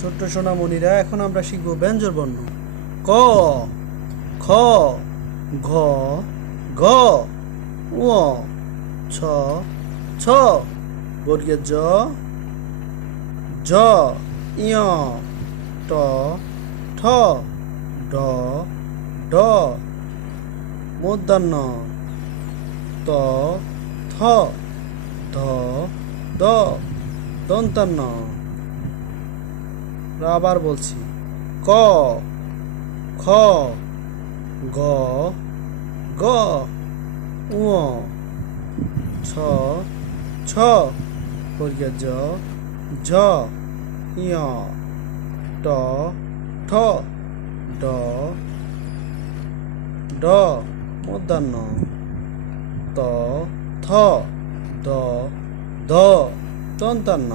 ছোট্ট সোনামণিরা, এখন আমরা শিখব ব্যঞ্জন বর্ণ। ক, খ, ঘ, ঘ, ঙ, ছ, ছ, বর্গের জ, ঝ, ঞ, ট, ঠ, ড, ঢ, মূর্ধন্য ত, থ, ধ, দ, দন্তান্ন। আবার বলছি, ক, খ, গ, ঘ, ঙ, ছ, ছ, বর্গের জ, ঝ, ঞ, ট, ঠ, ড, ড, মূর্ধন্য ত, থ, দ, ধ, দন্তান্ন।